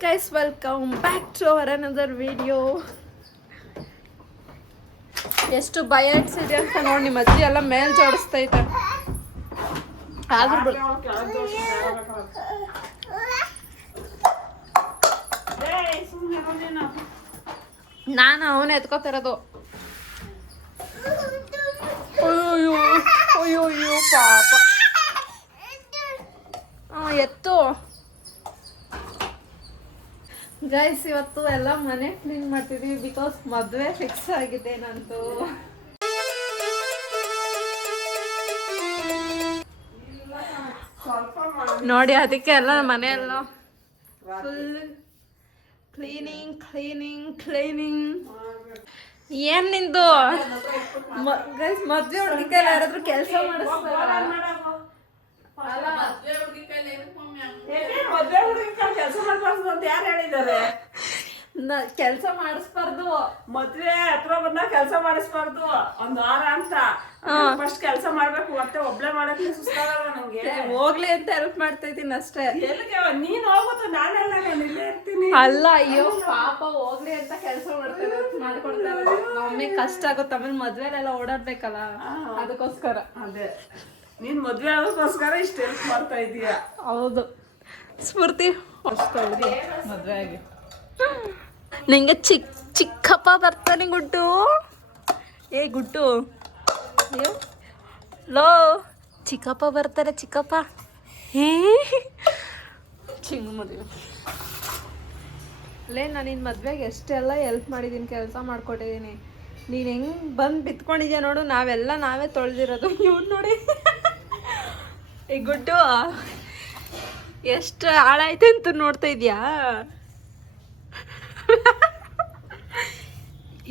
Guys, welcome back to our another video. ಎಷ್ಟು ಭಯ ಇಡ್ಸಿದೆ ಅಂತ ನೋಡಿ ನಿಮ್ಮ ಅಜ್ಜಿ ಎಲ್ಲ ಮೇಲ್ ಜೋಡಿಸ್ತೈತೆ. ಆದ್ರೂ ನಾನು ಅವನ ಎತ್ಕೋತಿರೋದು. ಅಯ್ಯೋ ಅಯ್ಯೋ ಅಯ್ಯೋ ಪಾಪ. ಎತ್ತು ಗೈಸ್, ಇವತ್ತು ಎಲ್ಲ ಮನೆ ಕ್ಲೀನ್ ಮಾಡ್ತಿದೀವಿ ಬಿಕಾಸ್ ಮದುವೆ ಫಿಕ್ಸ್ ಆಗಿದೆ ನಂದು. ನೋಡಿ ಅದಕ್ಕೆ ಎಲ್ಲ ಮನೆ ಎಲ್ಲ ಫುಲ್ ಕ್ಲೀನಿಂಗ್ ಕ್ಲೀನಿಂಗ್ ಕ್ಲೀನಿಂಗ್. ಏನ್ ನಿಂದು ಗೈಸ್, ಮದ್ವೆ ಹುಡುಗಿ ಕೈಲಿ ಯಾರಾದ್ರೂ ಕೆಲಸ ಮಾಡಿಸ್ತಾರ? ಕೆಲ್ಸ ಮಾಡಿಸ್ಬಾರ್ದು, ಮದ್ವೆ ಹತ್ರ ಬಂದಾಗ ಕೆಲ್ಸ ಮಾಡಿಸ್ಬಾರ್ದು. ಒಂದ್ ವಾರ ಅಂತ ಫಸ್ಟ್ ಕೆಲ್ಸ ಮಾಡ್ಬೇಕು. ಮತ್ತೆ ಒಬ್ಳೆ ಮಾಡಕ್ಕೆ ಸುಸ್ತಾಗಲ್ಲ ನಂಗೆ. ಹೋಗ್ಲಿ ಅಂತ ಹೆಲ್ಪ್ ಮಾಡ್ತಾ ಇದೀನಿ ಅಷ್ಟೇ. ಎಲ್ಲಿಗೆ ನೀನ್ ಹೋಗುತ್ತ, ನಾನೆಲ್ಲ ಇಲ್ಲೇ ಇರ್ತೀನಿ. ಅಲ್ಲ, ಅಯ್ಯೋ ಪಾಪ ಹೋಗ್ಲಿ ಅಂತ ಕೆಲ್ಸ ಮಾಡ್ಕೊಡ್ತಾರೆ. ಮಮ್ಮಿ ಕಷ್ಟ ಆಗುತ್ತೆ, ಆಮೇಲೆ ಮದ್ವೆಲೆಲ್ಲ ಓಡಾಡ್ಬೇಕಲ್ಲ, ಅದಕ್ಕೋಸ್ಕರ. ಅದೇ ನೀನ್ ಮದ್ವೆ ಆಗೋಕ್ಕೋಸ್ಕರ ಇಷ್ಟ ಹೆಲ್ಪ್ ಮಾಡ್ತಾ ಇದೀಯ. ಹೌದು ಸ್ಫೂರ್ತಿ, ಮದ್ವೆ ಆಗಿ ನಿಂಗೆ ಚಿಕ್ಕಪ್ಪ ಬರ್ತಾನೆ. ಗುಡ್ಡು, ಏ ಗುಡ್ಡು, ಲೋ ಚಿಕ್ಕಪ್ಪ ಬರ್ತಾರೆ. ಚಿಕ್ಕಪ್ಪ ಚಿಂಗ್ ಮದುವೆ ಅಲ್ಲೇ ನಾನು ನಿನ್ನ ಮದ್ವೆಗೆ ಎಷ್ಟೆಲ್ಲ ಹೆಲ್ಪ್ ಮಾಡಿದ್ದೀನಿ, ಕೆಲಸ ಮಾಡ್ಕೊಟ್ಟಿದ್ದೀನಿ. ನೀನು ಹೆಂಗ್ ಬಂದು ಬಿತ್ಕೊಂಡಿದ್ಯಾ ನೋಡು. ನಾವೇ ತೊಳೆದಿರೋದು. ಇವ್ನು ನೋಡಿ ಈ ಗುಡ್ಡು ಎಷ್ಟು ಹಾಳಾಯ್ತು ಅಂತ ನೋಡ್ತಾ ಇದ್ಯಾ?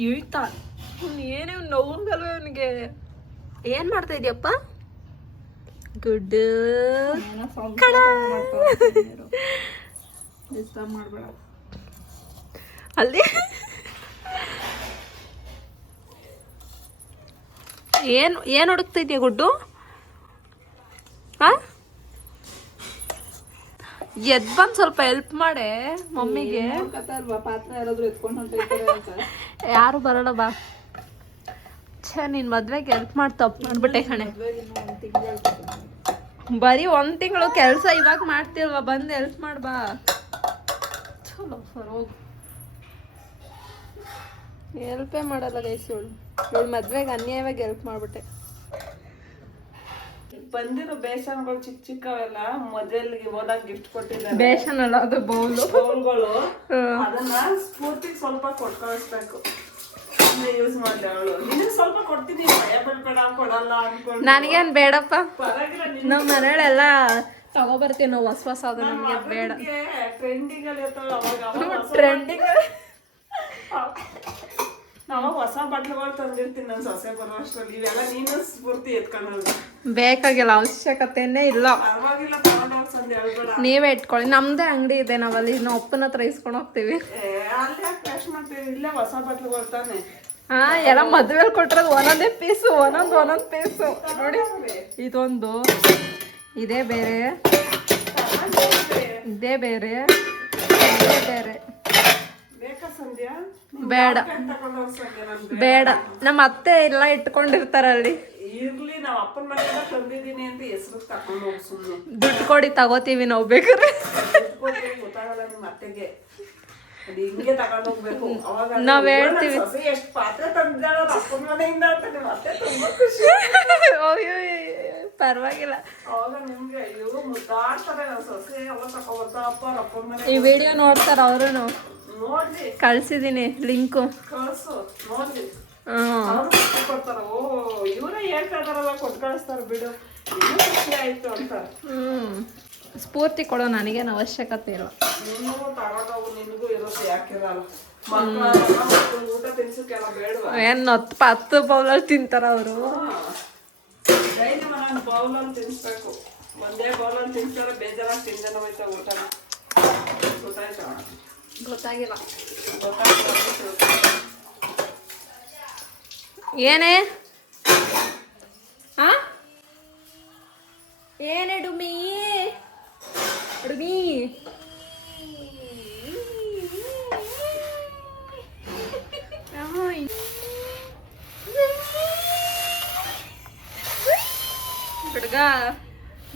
ಇಳ್ತಾ ಏನೇ ನೋವಂಗಲ್ವ ಅವನಿಗೆ. ಏನ್ ಮಾಡ್ತಾ ಇದ್ಯಪ್ಪ? ಗುಡ್ ಮಾಡ್ಬೇಡ ಅಲ್ಲಿ. ಏನ್ ಹುಡುಕ್ತಾ ಇದೆಯಾ ಗುಡ್ಡು? ಎದ್ ಬಂದ್ ಸ್ವಲ್ಪ ಹೆಲ್ಪ್ ಮಾಡೆ ಮಮ್ಮಿಗೆ. ಪಾತ್ರ ಯಾರಾದ್ರೂ ಎತ್ಕೊಂಡು ಹೊಂಟಿರ್ತಾರೆ ಅಂತ. ಯಾರು ಬರಲ್ಲ ಬಾ. ನಿನ್ ಮದ್ವೆಗೆ ಹೆಲ್ಪ್ ಮಾಡಿ ತಪ್ಪು ಮಾಡ್ಬಿಟ್ಟೆ ಕಣೆ. ಬರೀ 1 ತಿಂಗಳು ಕೆಲಸ ಇವಾಗ ಮಾಡ್ತಿಲ್ವಾ? ಬಂದು ಹೆಲ್ಪ್ ಮಾಡ್ಬಾ. ಚಲೋ ಸರ್, ಹೋಗು. ಹೆಲ್ಪೇ ಮಾಡಲ್ಲ ಗೈಸ್ ಇವಳು ಮದ್ವೆಗೆ ಅನ್ಯಾಯವಾಗಿ ಹೆಲ್ಪ್ ಮಾಡ್ಬಿಟ್ಟೆ. ಬಂದಿರೋ ಬೇಸನ್ಗಳು ಚಿಕ್ಕ ಚಿಕ್ಕವೆಲ್ಲ ಮದ್ವೆಲಿಗೆ ಹೋದಾಗ ಗಿಫ್ಟ್ ಕೊಟ್ಟಿದ್ದಾರೆ. ಬೇಸನ್ ಅಲ್ಲ, ಅದು ಬೌಲ್ಗಳು. ಅದನ್ನ ಸ್ಫೂರ್ತಿಗೆ ಸ್ವಲ್ಪ ಕೊಟ್ಟು ಕಳಿಸ್ಬೇಕು. ಯೂಸ್ ಮಾಡ್ದೆ ಅವಳು. ನಿನಗೆ ಸ್ವಲ್ಪ ಕೊಡ್ತೀನಿ, ಭಯ ಬೀಳ್ಬೇಡ, ಕೊಡಲ್ಲ ಅನ್ಕೊಂಡು. ನನಗೇನ್ ಬೇಡಪ್ಪ, ಪರವಾಗಿಲ್ಲ. ನಮ್ಮ ಮನೆಯಲ್ಲೆಲ್ಲ ತಗೋಬರ್ತೀವಿ ನಾವು ಹೊಸ ಅದು ನಮ್ಗೆ ಬೇಡ. ಟ್ರೆಂಡಿಂಗ್ ಅಲ್ಲಿ ಇರ್ತಾವ ಅವಾಗ ಟ್ರೆಂಡಿಂಗ್. ನಾವು ಹೊಸ ಬಟ್ಲುಗಳು ತಂದಿರ್ತೀನಿ ನನ್ನ ಸೊಸೆ ಬರೋ ಅಷ್ಟರಲ್ಲಿ. ಇವೆಲ್ಲ ನೀನು ಸ್ಫೂರ್ತಿ ಎತ್ಕೊಳ್ಳೋದು ಬೇಕಾಗಿಲ್ಲ, ಅವಶ್ಯಕತೆನೇ ಇಲ್ಲ. ಪರವಾಗಿಲ್ಲ, ತಗೊಂಡೋಗ್ ಸಂದೆ ಹೇಳ್ಬೇಡ. ನೀವೇ ಇಟ್ಕೊಳ್ಳಿ, ನಮ್ದೇ ಅಂಗಡಿ ಇದೆ, ನಾವಲ್ಲಿ ನಾವು ಅಪ್ಪನ ಹತ್ರ ಇಸ್ಕೊಂಡು ಹೋಗ್ತೀವಿ. ಅಲ್ಲೇ ಕ್ಯಾಶ್ ಮಾಡ್ತೀವಿ, ಇಲ್ಲೇ ಹೊಸ ಬಟ್ಲುಗಳು ತಾನೆ. ಎಲ್ಲ ಮದ್ವೆಲ್ ಕೊಟ್ಟಿರೋದು ಒಂದೊಂದೇ ಪೀಸು, ಒಂದೊಂದ್ ಪೀಸು. ನೋಡಿ, ಇದೊಂದು, ಇದೇ ಬೇರೆ, ಇದೇ ಬೇರೆ, ಇದೇ ಬೇರೆ. ಬೇಡ ಬೇಡ, ನಮ್ಮ ಅತ್ತೆ ಎಲ್ಲ ಇಟ್ಕೊಂಡಿರ್ತಾರ ಅಲ್ಲಿ. ಇರ್ಲಿ, ನಾವ್ ಅಪ್ಪನ ಮನೆಯಿಂದ ತಂದಿದ್ದೀನಿ ಅಂತ ಹೆಸರು ತಕೊಂಡು ಹೋಗಿ ಸುಮ್ಮನೆ. ದುಡ್ಡು ಕೊಡಿ, ತಗೋತೀವಿ ನಾವು ಬೇಕಾದ್ರೆ. ಗೊತ್ತಾಗಲ್ಲ ನಿಮ್ಮ ಅತ್ತೆಗೆ, ಹಿಂಗೆ ತಗೊಂಡು ಹೋಗ್ಬೇಕು. ಅವಾಗ ನಾವ್ ಹೇಳ್ತೀವಿ ಎಷ್ಟು ಪಾತ್ರೆ ತಂದಿದ್ದಾಳ ಅಪ್ಪನ ಮನೆಯಿಂದ ಅಂತ. ನಿಮ್ಮ ಅತ್ತೆ ತುಂಬಾ ಖುಷಿ. ಅಯ್ಯೋ ಪರವಾಗಿಲ್ಲ. ಅವಾಗ ನಿಮ್ಗೆ ಅಯ್ಯೋ ಮುದ್ದಾಡ್ತಾರೆ ನನ್ನ ಸೊಸೆ, ಅವ ತಗೊಬರ್ತಾ ಅಪ್ಪ ಅಪ್ಪನ ಮನೆ. ಈ ವಿಡಿಯೋ ನೋಡ್ತಾರ ಅವರು. ನೋಡ್ರಿ, ಕಳ್ಸಿದೀನಿ ಲಿಂಕು, ಕಳ್ಸು ನೋಡ್ರಿ. ಕೊಡ್ತಾರ. ಓ, ಇವರೇ ಹೇಳ್ತಾ ಇದಾರಲ್ಲ, ಕೊಟ್ಟು ಕಳಿಸ್ತಾರ ಬಿಡು, ಇನ್ನೂ ಖುಷಿ ಆಯ್ತು ಅಂತ. ಸ್ಫೂರ್ತಿ ಕೊಡೋ, ನನಗೇನು ಅವಶ್ಯಕತೆ ಇಲ್ಲ. ನೀನು ತಗೊಂಡೋಗು, ನಿನಗೂ ಇರುತ್ತೆ, ಯಾಕಿರಲ್ಲ. ಊಟ ತಿನ್ಸಕ್ಕೆಲ್ಲ ಬೇಡವಾ? ಏನ್ 10 ಬೌಲಲ್ಲಿ ತಿಂತಾರ ಅವರು. ಡೈಲಿ ಮನ ಬೌಲಲ್ಲಿ ತಿನ್ಸ್ಬೇಕು. ಒಂದೇ ಬೌಲಲ್ಲಿ ತಿನ್ಸ್ತಾರೆ, ಬೇಜಾರಾಗಿ ತಿಂದೇನ ಹೋಯ್ತಾ ಊಟನ. ಗೊತ್ತಾಯ್ತಾ? ಗೊತ್ತಾಗಿಲ್ಲ. ಏನೇ ಏನೇ ಡುಮಿ ಡುಮಿ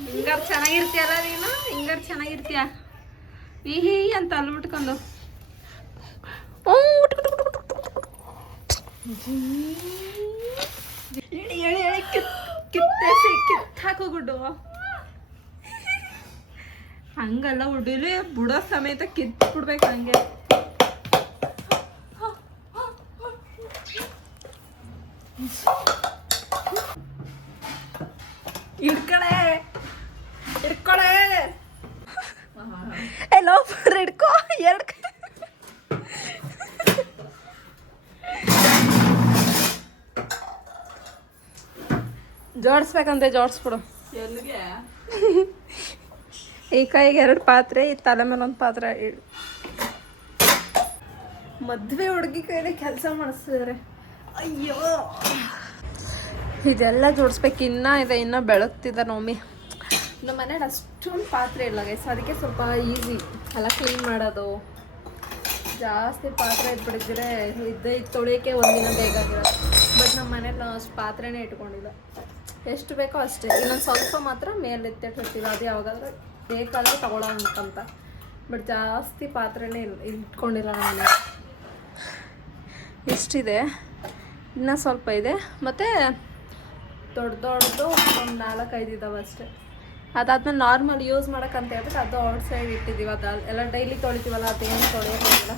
ಹಿಂಗಾರು ಚೆನ್ನಾಗಿರ್ತೀಯಲ್ಲ ನೀನು, ಹಿಂಗಾರು ಚೆನ್ನಾಗಿರ್ತೀಯ. ಈ ಅಂತ ಅಲ್ಬಿಟ್ಕೊಂಡು ಹೇಳಿ ಹೇಳಿ ಹೇಳಿ ಕಿತ್ತೇಸಿ ಕಿತ್ತಾಕು ಗುಡ್ಡು. ಹಂಗಲ್ಲ ಹುಡುಲಿ ಬುಡೋ ಸಮೇತ ಕಿತ್ ಬಿಡ್ಬೇಕು ಹಂಗೆ. ಹಿಡ್ಕಳೆ ಹಿಡ್ಕೊಳೆ ಎಲ್ಲೋ ಹಿಡ್ಕೊ ಎರಡು ಜೋಡಿಸ್ಬೇಕಂತೆ, ಜೋಡಿಸ್ಬಿಡು. ಎಲ್ಲಿಗೆ ಈ ಕೈಗೆ 2 ಪಾತ್ರೆ, ಈ ತಲೆ ಮೇಲೆ 1 ಪಾತ್ರೆ. ಮದುವೆ ಹುಡುಗಿ ಕೈಲಿ ಕೆಲಸ ಮಾಡಿಸ್ತಿದ್ರೆ ಅಯ್ಯೋ. ಇದೆಲ್ಲ ಜೋಡಿಸ್ಬೇಕು. ಇನ್ನೂ ಬೆಳಗ್ತಿದ್ದ ನಮ್ಮಿ. ನಮ್ಮ ಮನೇಲಿ ಅಷ್ಟೊಂದು ಪಾತ್ರೆ ಇಲ್ಲ ಗೈಸ್, ಅದಕ್ಕೆ ಸ್ವಲ್ಪ ಈಸಿ ಎಲ್ಲ ಕ್ಲೀನ್ ಮಾಡೋದು. ಜಾಸ್ತಿ ಪಾತ್ರೆ ಇಟ್ಬಿಟ್ಟಿದ್ರೆ ಇದು ತೊಳಿಯೋಕ್ಕೆ ಒಂದಿನ ಬೇಕಾಗಿರೋದು. ಬಟ್ ನಮ್ಮ ಮನೇಲಿ ನಾವು ಅಷ್ಟು ಪಾತ್ರೆನೇ ಇಟ್ಕೊಂಡಿಲ್ಲ. ಎಷ್ಟು ಬೇಕೋ ಅಷ್ಟೇ. ಇನ್ನೊಂದು ಸ್ವಲ್ಪ ಮಾತ್ರ ಮೇಲೆ ಎತ್ತಿಟ್ಟಿರ್ತೀವಿ, ಅದು ಯಾವಾಗಾದ್ರೂ ಬೇಕಾದ್ರೆ ತಗೊಳ್ಳೋ ಅಂತಂತ. ಬಟ್ ಜಾಸ್ತಿ ಪಾತ್ರೆನೇ ಇಟ್ಕೊಂಡಿಲ್ಲ ನಮ್ಮ ಮನೆ. ಇಷ್ಟಿದೆ, ಇನ್ನೂ ಸ್ವಲ್ಪ ಇದೆ. ಮತ್ತು ದೊಡ್ಡದು ಒಂದು 4-5 ಇದ್ದಾವೆ ಅಷ್ಟೇ. ಅದಾದ್ಮೇಲೆ ನಾರ್ಮಲ್ ಯೂಸ್ ಮಾಡೋಕ್ಕಂತ ಹೇಳ್ಬಿಟ್ಟು ಅದು ಔಟ್ಸೈಡ್ ಇಟ್ಟಿದ್ದೀವಿ. ಅದು ಎಲ್ಲ ಡೈಲಿ ತೊಳಿತೀವಲ್ಲ, ಅದೇನು ತೊಳೆಯೋಕ್ಕಾಗಲ್ಲ.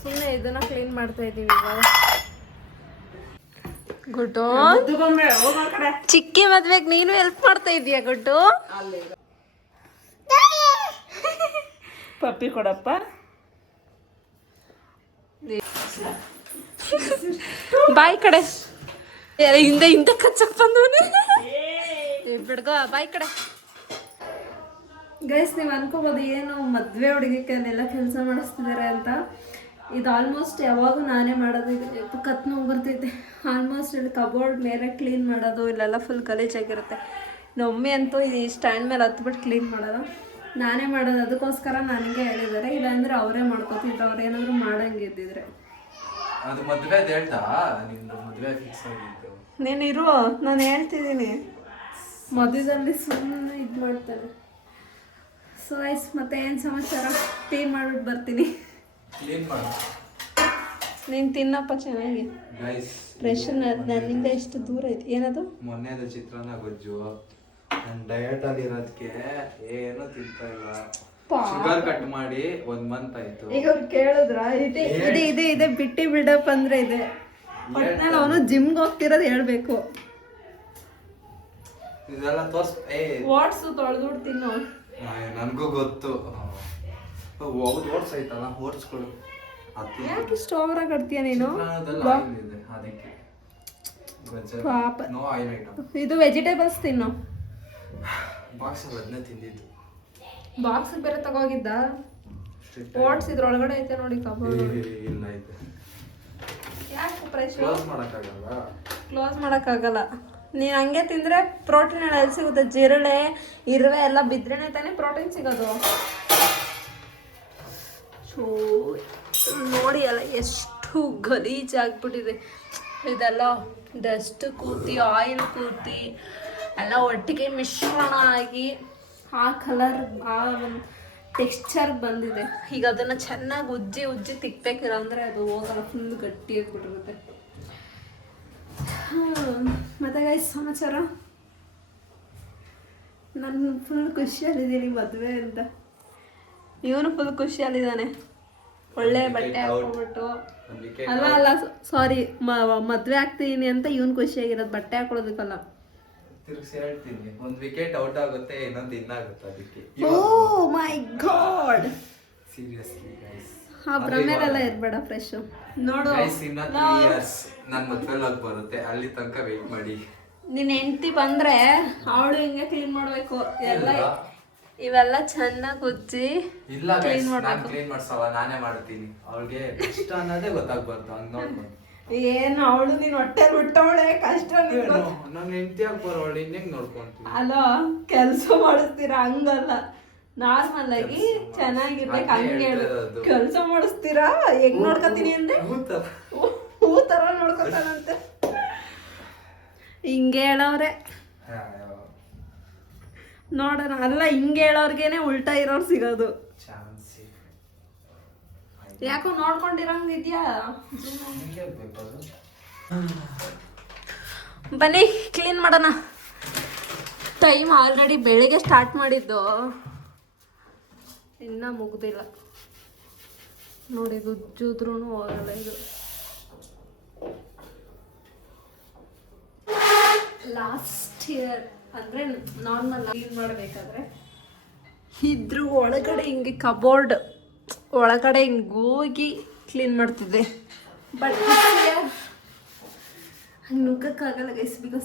ಸುಮ್ಮನೆ ಇದನ್ನು ಕ್ಲೀನ್ ಮಾಡ್ತಾಯಿದ್ದೀವಿ ಇವಾಗ. ಗುಡ್ಡು ಚಿಕ್ಕಿ ಮದ್ವೆಗೆ ನೀನು ಹೆಲ್ಪ್ ಮಾಡ್ತಾ ಇದೀಯ ಗುಡ್ಡು. ಪಪ್ಪಿ ಕೊಡಪ್ಪ. ಬಾಯ್ ಕಡೆ ಹಿಂದೆ ಕಚ್ಚಕ್ ಬಂದವನೇ ಬಿಡ್ಗ. ಬಾಯ್ ಕಡೆ. ಗೈಸ್, ನೀವು ಅನ್ಕೋಬೋದು ಏನು ಮದುವೆ ಹುಡುಗಿ ಕೈಲೆಲ್ಲ ಕೆಲಸ ಮಾಡಿಸ್ತಿದ್ದಾರೆ ಅಂತ. ಇದು ಆಲ್ಮೋಸ್ಟ್ ಯಾವಾಗೂ ನಾನೇ ಮಾಡೋದು. ಕತ್ ನೋವು ಬರ್ತೈತೆ. ಆಲ್ಮೋಸ್ಟ್ ಇಲ್ಲಿ ಕಬೋರ್ಡ್ ಮೇಲೆ ಕ್ಲೀನ್ ಮಾಡೋದು, ಇಲ್ಲೆಲ್ಲ ಫುಲ್ ಗಲೀಜಾಗಿರುತ್ತೆ. ನಮ್ಮಿ ಅಂತೂ ಈ ಸ್ಟ್ಯಾಂಡ್ ಮೇಲೆ ಹತ್ಬಿಟ್ಟು ಕ್ಲೀನ್ ಮಾಡೋದು ನಾನೇ ಮಾಡೋದು. ಅದಕ್ಕೋಸ್ಕರ ನನಗೆ ಹೇಳಿದ್ದಾರೆ, ಇಲ್ಲಾಂದ್ರೆ ಅವರೇ ಮಾಡ್ಕೋತಿದ್ರು. ಅವ್ರು ಏನಾದರೂ ಮಾಡಂಗಿದ್ದಿದ್ರೆ. ಅದು ಮದುವೆ ಹೇಳ್ತಾ ನಿಂದು ಮದುವೆ ಫಿಕ್ಸ್ ಆಗಿತ್ತು. ನೀನಿರು, ನಾನು ಹೇಳ್ತಿದ್ದೀನಿ. ಮದುವೆದಲ್ಲಿ ಸುಮ್ಮನೆ ಇದು ಮಾಡ್ತಾರೆ. ಸೊ ಐಸ್, ಮತ್ತೆ ಏನು ಸಮಾಚಾರ? ಟೀ ಮಾಡ್ಬಿಟ್ಟು ಬರ್ತೀನಿ. ಕ್ಲೀನ್ ಮಾಡು. ನೀನು ತಿನ್ನಪ್ಪ ಚೆನ್ನಾಗಿ. ಗೈಸ್, ಪ್ರೆಷರ್ ನನ್ನಿಂದ ಎಷ್ಟು ದೂರ ಐತಿ. ಏನದು? ಮೊನ್ನೆದು ಚಿತ್ರಾನ್ನ ಗೊಜ್ಜು. ನಾನು ಡಯಟ್ ಅಲ್ಲಿ ಇರೋದಕ್ಕೆ ಏನು ತಿಂತಾ ಇಲ್ಲ. ಶುಗರ್ ಕಟ್ ಮಾಡಿ 1 ಮಂತ್ ಆಯ್ತು. ಈಗ ಅವ್ರು ಕೇಳಿದ್ರ ಇದೆ ಬಿಟ್ಟಿ ಬಿಡಪ್ಪ ಅಂದ್ರೆ ಇದೆ. ನಾನು ಅವನು ಜಿಮ್ಗೆ ಹೋಗ್ತಿರೋದು ಹೇಳ್ಬೇಕು. ಇದೆಲ್ಲ ತೋರ್ಸ್. ವಾಟ್ಸು ತೊಳೆದ್ಬಿಟ್ಟು ತಿನ್ನು. ನನಗೂ ಗೊತ್ತು. ಹೌದು, ಓಟ್ಸ್ ಐತಲ್ಲ, ಓಟ್ಸ್ ಕೊಡು. ಯಾಕೆ ಇಷ್ಟು ಓವರಾಗಿ ಆಡ್ತೀಯ ನೀನು? ಅದಕ್ಕೆ ಪಾಪ. No oil item. ಇದು ವೆಜಿಟೇಬಲ್ಸ್ ತಿನ್ನು. ಬಾಕ್ಸ್ ಅದನ್ನೇ ತಿಂದಿದ್ದು. ಬಾಕ್ಸ್ ಬೇರೆ ತಗೋಗಿದ್ದ. ಓಟ್ಸ್ ಇದ್ರೊಳಗಡೆ ಐತೆ ನೋಡಿ ಕಬೋರ್ಡ್. ಇಲ್ಲ ಐತೆ. ಯಾಕೆ ಪ್ರೈಸ್ ಕ್ಲೋಸ್ ಮಾಡೋಕ್ಕಾಗಲ್ಲ. ನೀನು ಹಂಗೆ ತಿಂದರೆ ಪ್ರೋಟೀನ್ ಎಲ್ಲಿ ಸಿಗುತ್ತೆ? ಜಿರಳೆ ಇರುವೆ ಎಲ್ಲ ಬಿದ್ರೇನೆ ತಾನೇ ಪ್ರೋಟೀನ್ ಸಿಗೋದು. ಸೊ ನೋಡಿ ಅಲ್ಲ ಎಷ್ಟು ಗಲೀಜಾಗ್ಬಿಟ್ಟಿದೆ. ಇದೆಲ್ಲ ಡಸ್ಟ್ ಕೂತಿ, ಆಯಿಲ್ ಕೂತಿ ಎಲ್ಲ ಒಟ್ಟಿಗೆ ಮಿಶ್ರಣ ಆಗಿ ಆ ಕಲರ್, ಆ ಒಂದು ಟೆಕ್ಸ್ಚರ್ ಬಂದಿದೆ. ಈಗ ಅದನ್ನು ಚೆನ್ನಾಗಿ ಉಜ್ಜಿ ತಿಕ್ಬೇಕಿಲ್ಲ ಅಂದರೆ ಅದು ಹೋಗಲ್ಲ, ಫುಲ್ ಗಟ್ಟಿಯಾಗಿಬಿಟ್ಟಿರುತ್ತೆ. ಮತ್ತೆ ಗೈಸ್ ಸಮಾಚಾರ? ನಾನು ಫುಲ್ ಖುಷಿಯಲ್ಲಿದ್ದೀನಿ ಮದುವೆ ಅಂತ. ಇವನು ಫುಲ್ ಖುಷಿಯಲ್ಲಿದ್ದಾನೆ. ಒಳ್ಳೆ ಬಟ್ಟೆ ಹಾಕೊಂಡ್ಬಿಟ್ಟು. ಅಲ್ಲ ಸಾರಿ, ಮದುವೆ ಆಗ್ತೀನಿ ಅಂತ ಇವನು ಖುಷಿಯಾಗಿರೋದು, ಬಟ್ಟೆ ಹಾಕೊಳ್ಳೋದಕ್ಕಲ್ಲ. ತಿರ್ಗಿಸಿ ಹೇಳ್ತೀನಿ, ಒಂದು ವಿಕೆಟ್ ಔಟ್ ಆಗುತ್ತೆ, ಇನ್ನೊಂದು ಇನ್ನಾಗುತ್ತೆ. ಅದಕ್ಕೆ ಓ ಮೈ ಗಾಡ್, ಸೀರಿಯಸ್ಲಿ ಗೈಸ್, ಆ ಭ್ರಮೆಲೆಲ್ಲ ಇರಬೇಡ. ಫ್ರೆಶ್ ನೋಡು ಗೈಸ್, ಇನ್ನ 3 years ನನ್ನ ಮದುವೆಲಿ ಆಗಿ ಬರುತ್ತೆ. ಅಲ್ಲಿ ತನಕ ವೇಟ್ ಮಾಡಿ. ನಿನ್ನ ಹೆಂಡತಿ ಬಂದ್ರೆ ಅವಳು ಹಿಂಗೆ ಕ್ಲೀನ್ ಮಾಡಬೇಕು ಎಲ್ಲ. ಇವೆಲ್ಲ ಚೆನ್ನಾಗಿ ಉಜ್ಜಿ ಇಲ್ಲ ಗೈಸ್, ನಾನು ಕ್ಲೀನ್ ಮಾಡ್ಸಲ್ಲ, ನಾನೇ ಮಾಡ್ತೀನಿ. ಅವಳಿಗೆ ಕಷ್ಟ ಅನ್ನೋದೇ ಗೊತ್ತಾಗ್ಬಾರ್ದು. ಹಂಗ್ ನೋಡ್ಬೋದು. ಏನು ಅವಳು ನೀನು ಹೊಟ್ಟೆ ಬಿಟ್ಟವಳೆ ಕಷ್ಟ. ನಾನು ಹೆಂಡತಿ ಆಗಿ ಬರೋಳು, ಇನ್ನೇಗ್ ನೋಡ್ಕೊಂತೀನಿ. ಅಲೋ, ಕೆಲಸ ಮಾಡಿಸ್ತೀರಾ ಹಂಗಲ್ಲ, ನಾರ್ಮಲ್ ಆಗಿ ಚೆನ್ನಾಗಿರ್ಬೇಕು ಹಂಗೆ ಕೆಲಸ ಮಾಡಿಸ್ತೀರಾ. ಹೆಂಗ್ ನೋಡ್ಕೊತೀನಿ ಅಂದ್ರೆ ಹೂ ತರ ನೋಡ್ಕೊತಾನಂತೆ. ಹಿಂಗೆ ಹೇಳವ್ರೆ. ನೋಡೋಣ. ಅಲ್ಲ ಹಿಂಗೆ ಹೇಳೋರ್ಗೇನೆ ಉಲ್ಟಾ ಇರೋರು ಸಿಗೋದು. ಚಾನ್ಸಿ ಯಾಕೋ ನೋಡ್ಕೊಂಡಿರಂಗಿದ್ಯಾ? ಬನ್ನಿ ಕ್ಲೀನ್ ಮಾಡೋಣ. ಟೈಮ್ ಆಲ್ರೆಡಿ ಬೆಳಿಗ್ಗೆ ಸ್ಟಾರ್ಟ್ ಮಾಡಿದ್ದು, ಇನ್ನೂ ಮುಗ್ದಿಲ್ಲ ನೋಡಿ. ಗುಜ್ಜಿದ್ರೂ ಹೋಗಲ್ಲ ಇದು. ಲಾಸ್ಟ್ ಇಯರ್ ಅಂದರೆ ನಾರ್ಮಲ್ ಕ್ಲೀನ್ ಮಾಡಬೇಕಾದ್ರೆ ಇದ್ರ ಒಳಗಡೆ ಹಿಂಗೆ ಕಬೋರ್ಡ್ ಒಳಗಡೆ ಹಿಂಗೆ ಹೋಗಿ ಕ್ಲೀನ್ ಮಾಡ್ತಿದ್ದೆ. ಬಟ್ ಹಂಗೆ ನುಗ್ಗಕ್ಕಾಗಲ್ಲ ಗೈಸ್, ಬಿಕಾಸ್